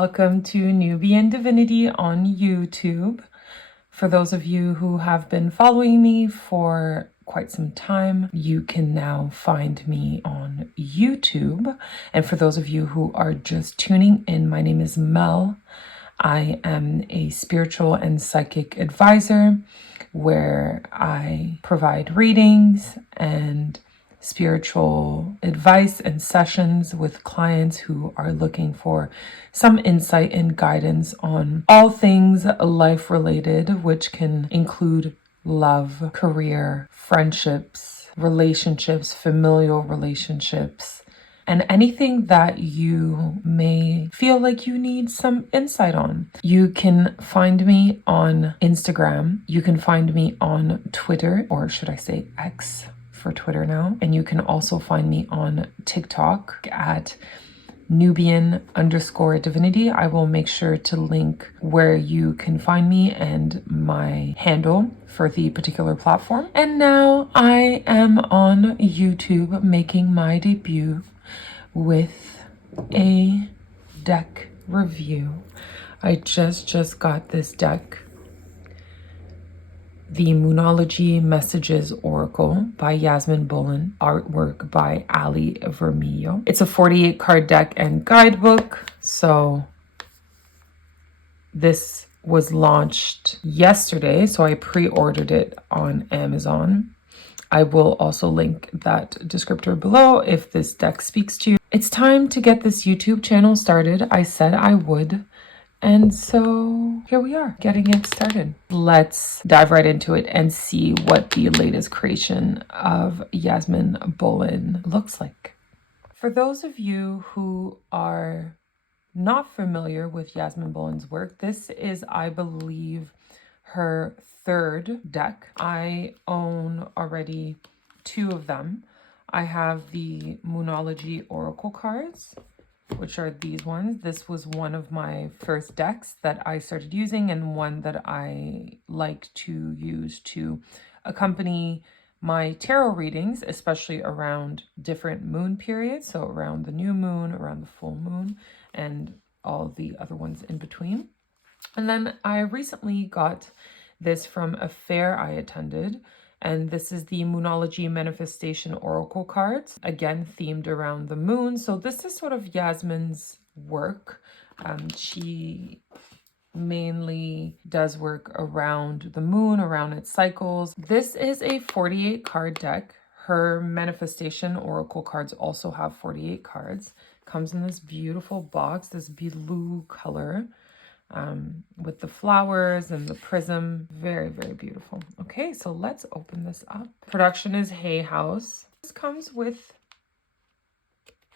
Welcome to Nubian Divinity on YouTube. For those of you who have been following me for quite some time, you can now find me on YouTube. And for those of you who are just tuning in, my name is Mel. I am a spiritual and psychic advisor where I provide readings and spiritual advice and sessions with clients who are looking for some insight and guidance on all things life related, which can include love, career, friendships, relationships, familial relationships, and anything that you may feel like you need some insight on. You can find me on Instagram. You can find me on Twitter, or should I say X for Twitter now. And you can also find me on TikTok at Nubian_Divinity. I will make sure to link where you can find me and my handle for the particular platform. And now I am on YouTube making my debut with a deck review. I just got this deck, the Moonology Messages Oracle by Yasmin Bullen, artwork by Ali Vermillo. It's a 48 card deck and guidebook. So this was launched yesterday, so I pre-ordered it on Amazon. I will also link that descriptor below if this deck speaks to you. It's time to get this YouTube channel started. I said I would. And so here we are, getting it started. Let's dive right into it and see what the latest creation of Yasmin Bullen looks like. For those of you who are not familiar with Yasmin Bullen's work, this is, I believe, her third deck. I own already two of them. I have the Moonology Oracle cards, which are these ones. This was one of my first decks that I started using and one that I like to use to accompany my tarot readings, especially around different moon periods. So around the new moon, around the full moon, and all the other ones in between. And then I recently got this from a fair I attended. And this is the Moonology Manifestation Oracle cards, again, themed around the moon. So this is sort of Yasmin's work. She mainly does work around the moon, around its cycles. This is a 48 card deck. Her Manifestation Oracle cards also have 48 cards. Comes in this beautiful box, this blue color. With the flowers and the prism. Very, very beautiful. Okay, so let's open this up. Production is Hay House. This comes with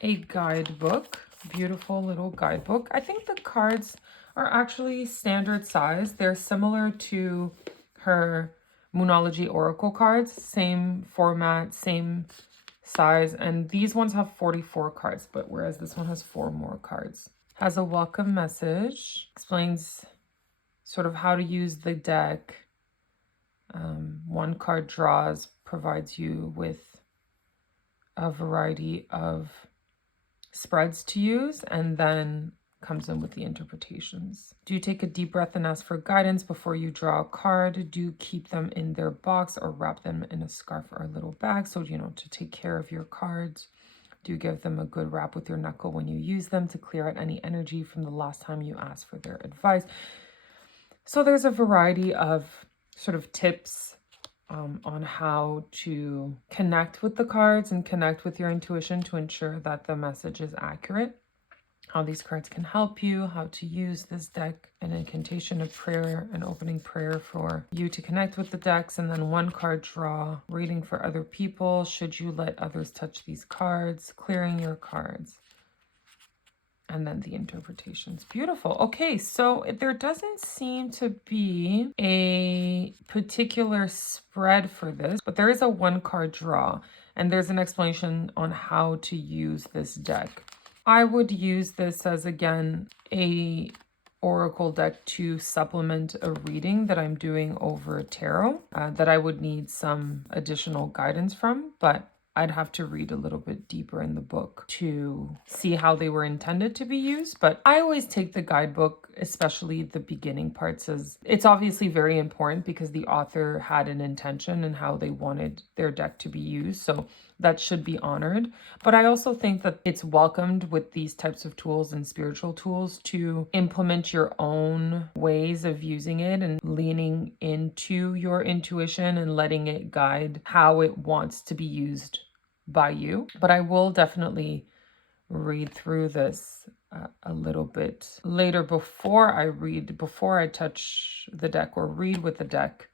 a guidebook. Beautiful little guidebook. I think the cards are actually standard size. They're similar to her Moonology Oracle cards. Same format, same size. And these ones have 44 cards, but whereas this one has 4 more cards. Has a welcome message, explains sort of how to use the deck. One card draws, provides you with a variety of spreads to use, and then comes in with the interpretations. Do take a deep breath and ask for guidance before you draw a card. Do keep them in their box or wrap them in a scarf or a little bag. So, to take care of your cards. Do give them a good wrap with your knuckle when you use them to clear out any energy from the last time you asked for their advice. So there's a variety of sort of tips on how to connect with the cards and connect with your intuition to ensure that the message is accurate. How these cards can help you, how to use this deck, an incantation, a prayer, an opening prayer for you to connect with the decks, and then one card draw, reading for other people, should you let others touch these cards, clearing your cards, and then the interpretations. Beautiful. Okay, so there doesn't seem to be a particular spread for this, but there is a one card draw, and there's an explanation on how to use this deck. I would use this as, again, a oracle deck to supplement a reading that I'm doing over tarot that I would need some additional guidance from. But I'd have to read a little bit deeper in the book to see how they were intended to be used. But I always take the guidebook, especially the beginning parts, as it's obviously very important because the author had an intention and how they wanted their deck to be used. So that should be honored. But I also think that it's welcomed with these types of tools and spiritual tools to implement your own ways of using it and leaning into your intuition and letting it guide how it wants to be used by you. But I will definitely read through this a little bit later before I touch the deck or read with the deck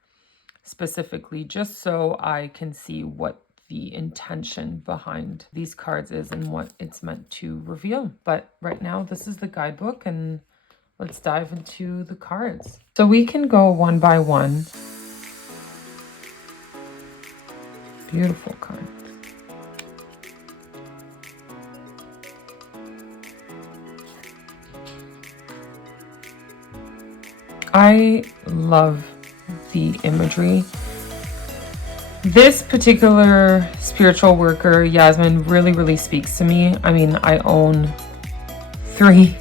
specifically, just so I can see what the intention behind these cards is and what it's meant to reveal. But right now, this is the guidebook, and let's dive into the cards. So we can go one by one. Beautiful card. I love the imagery. This particular spiritual worker, Yasmin, really speaks to me. I mean, I own 3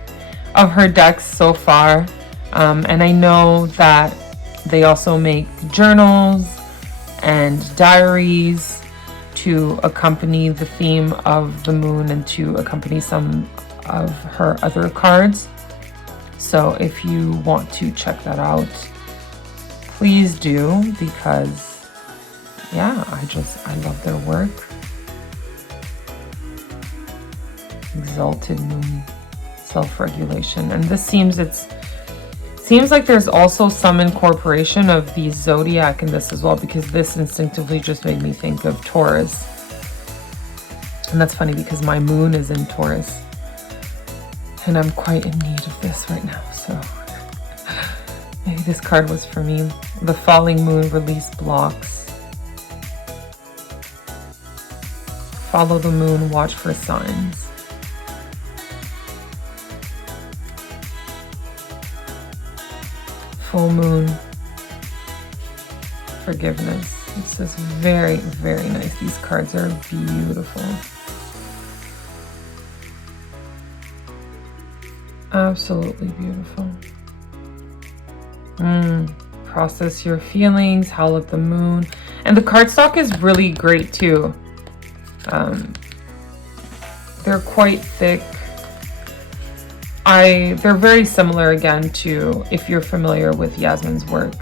of her decks so far. And I know that they also make journals and diaries to accompany the theme of the moon and to accompany some of her other cards. So if you want to check that out, please do, because yeah, I love their work. Exalted moon, self-regulation. And this seems like there's also some incorporation of the zodiac in this as well, because this instinctively just made me think of Taurus. And that's funny because my moon is in Taurus. And I'm quite in need of this right now, so maybe this card was for me. The falling moon, release blocks. Follow the moon, watch for signs. Full moon, forgiveness. This is very nice. These cards are beautiful. Absolutely beautiful. Process your feelings, howl at the moon. And the cardstock is really great too. They're quite thick. They're very similar again to, if you're familiar with Yasmin's work,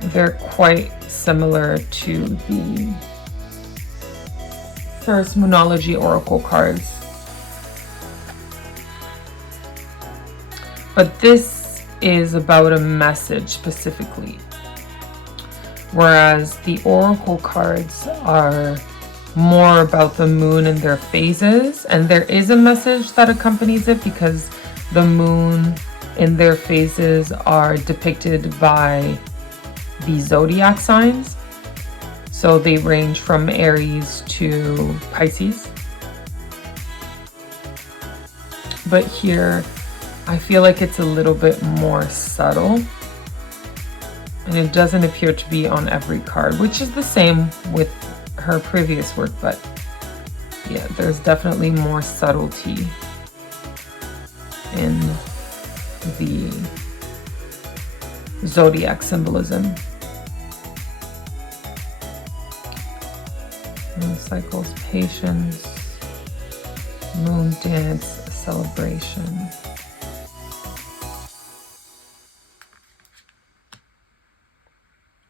they're quite similar to the first Moonology Oracle cards. But this is about a message specifically, whereas the Oracle cards are more about the moon and their phases, and there is a message that accompanies it because the moon in their phases are depicted by the zodiac signs. So they range from Aries to Pisces. But here, I feel like it's a little bit more subtle, and it doesn't appear to be on every card, which is the same with her previous work, but yeah, there's definitely more subtlety in the zodiac symbolism. Moon cycles, patience, moon dance, celebration.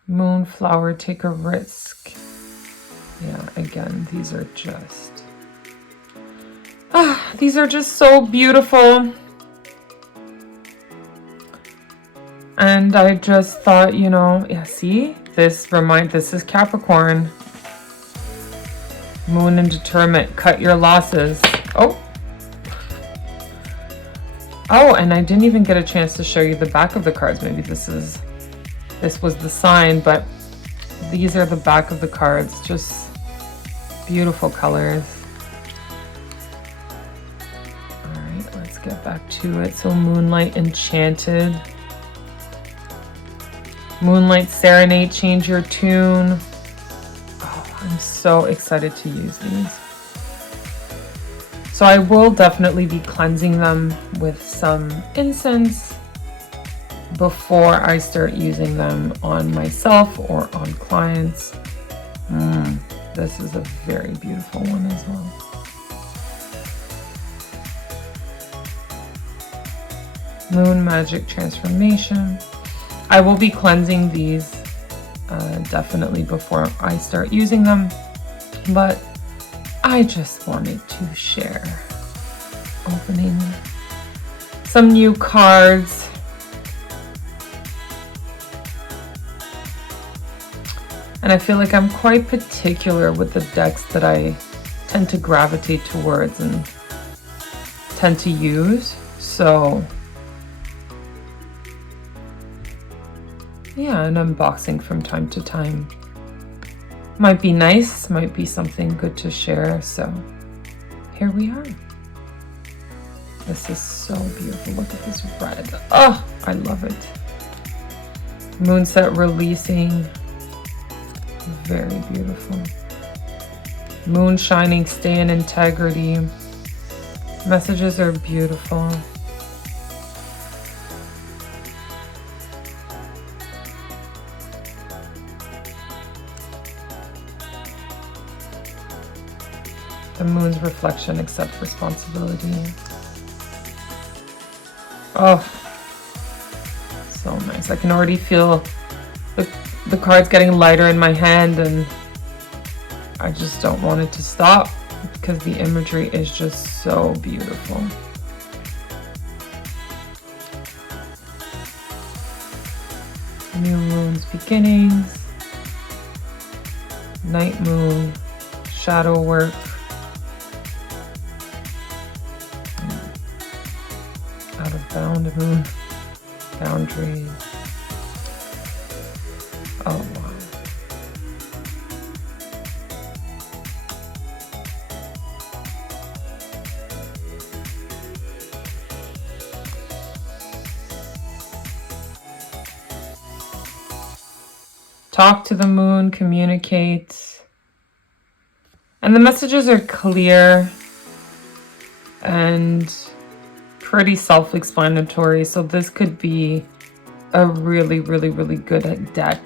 Moonflower, take a risk. Yeah, again, these are just so beautiful. And I just thought, yeah, see, this is Capricorn. Moon indeterminate, cut your losses. Oh, and I didn't even get a chance to show you the back of the cards. Maybe this was the sign, but these are the back of the cards. Just beautiful colors. All right, let's get back to it. So Moonlight Enchanted. Moonlight Serenade, change your tune. Oh, I'm so excited to use these. So I will definitely be cleansing them with some incense before I start using them on myself or on clients. This is a very beautiful one as well. Moon Magic Transformation. I will be cleansing these definitely before I start using them, but I just wanted to share opening some new cards. And I feel like I'm quite particular with the decks that I tend to gravitate towards and tend to use. So yeah, an unboxing from time to time might be nice, might be something good to share. So here we are. This is so beautiful. Look at this red. Oh, I love it. Moonset releasing. Very beautiful. Moon shining, stay in integrity. Messages are beautiful. The moon's reflection, accept responsibility. Oh, so nice. I can already feel the cards getting lighter in my hand, and I just don't want it to stop because the imagery is just so beautiful. New moon's beginnings, night moon, shadow work, out of bound moon, boundaries. Oh, wow. Talk to the moon, communicate. And the messages are clear and pretty self-explanatory. So this could be a really, really, really good deck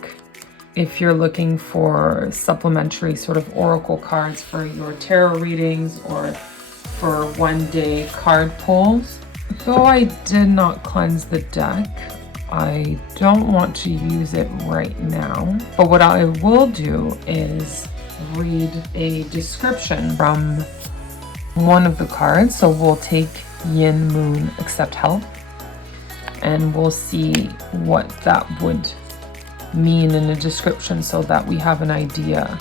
if you're looking for supplementary sort of oracle cards for your tarot readings or for one-day card pulls. Though I did not cleanse the deck, I don't want to use it right now. But what I will do is read a description from one of the cards. So we'll take Yin, Moon, Accept Help, and we'll see what that would mean in a description so that we have an idea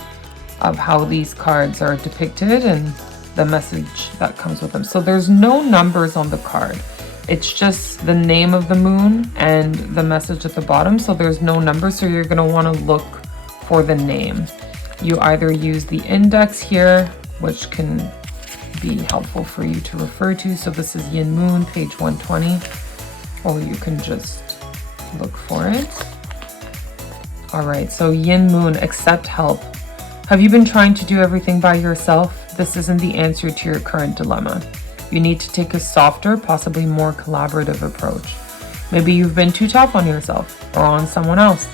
of how these cards are depicted and the message that comes with them. So there's no numbers on the card. It's just the name of the moon and the message at the bottom. So there's no numbers. So you're going to want to look for the name. You either use the index here, which can be helpful for you to refer to. So this is Yin Moon, page 120, or you can just look for it. All right, so Yin Moon, accept help. Have you been trying to do everything by yourself? This isn't the answer to your current dilemma. You need to take a softer, possibly more collaborative approach. Maybe you've been too tough on yourself or on someone else.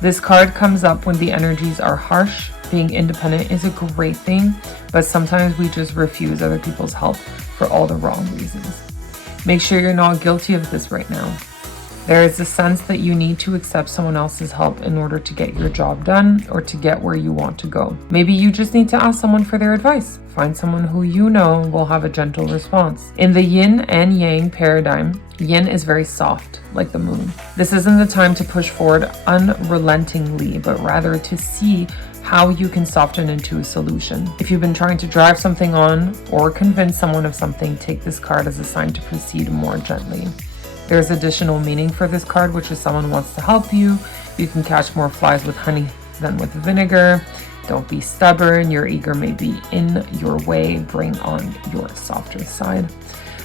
This card comes up when the energies are harsh. Being independent is a great thing, but sometimes we just refuse other people's help for all the wrong reasons. Make sure you're not guilty of this right now. There is a sense that you need to accept someone else's help in order to get your job done or to get where you want to go. Maybe you just need to ask someone for their advice. Find someone who you know will have a gentle response. In the yin and yang paradigm, yin is very soft, like the moon. This isn't the time to push forward unrelentingly, but rather to see how you can soften into a solution. If you've been trying to drive something on or convince someone of something, take this card as a sign to proceed more gently. There's additional meaning for this card, which is someone wants to help you. You can catch more flies with honey than with vinegar. Don't be stubborn. Your ego may be in your way. Bring on your softer side.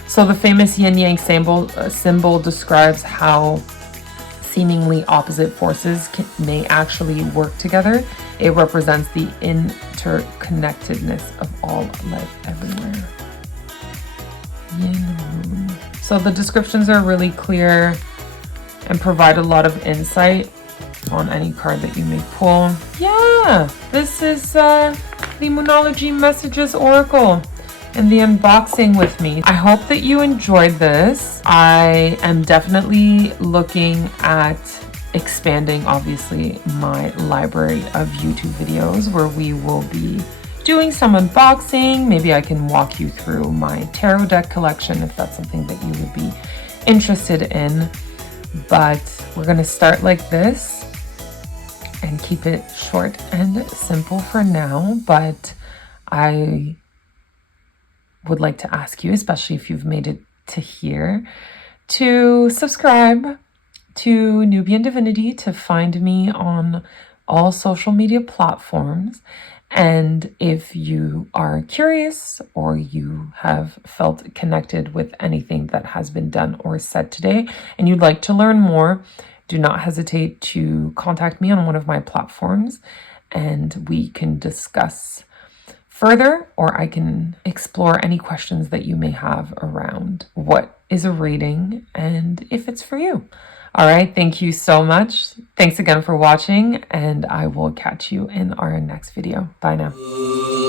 So the famous yin yang symbol describes how seemingly opposite forces may actually work together It represents the interconnectedness of all life everywhere. Yin Moon. So the descriptions are really clear and provide a lot of insight on any card that you may pull. Yeah, this is the Moonology Messages Oracle and the unboxing with me. I hope that you enjoyed this. I am definitely looking at expanding, obviously, my library of YouTube videos where we will be doing some unboxing. Maybe I can walk you through my tarot deck collection if that's something that you would be interested in. But we're gonna start like this and keep it short and simple for now. But I would like to ask you, especially if you've made it to here, to subscribe to Nubian Divinity, to find me on all social media platforms. And if you are curious or you have felt connected with anything that has been done or said today and you'd like to learn more, do not hesitate to contact me on one of my platforms and we can discuss further, or I can explore any questions that you may have around what is a reading and if it's for you. All right, thank you so much. Thanks again for watching, and I will catch you in our next video. Bye now.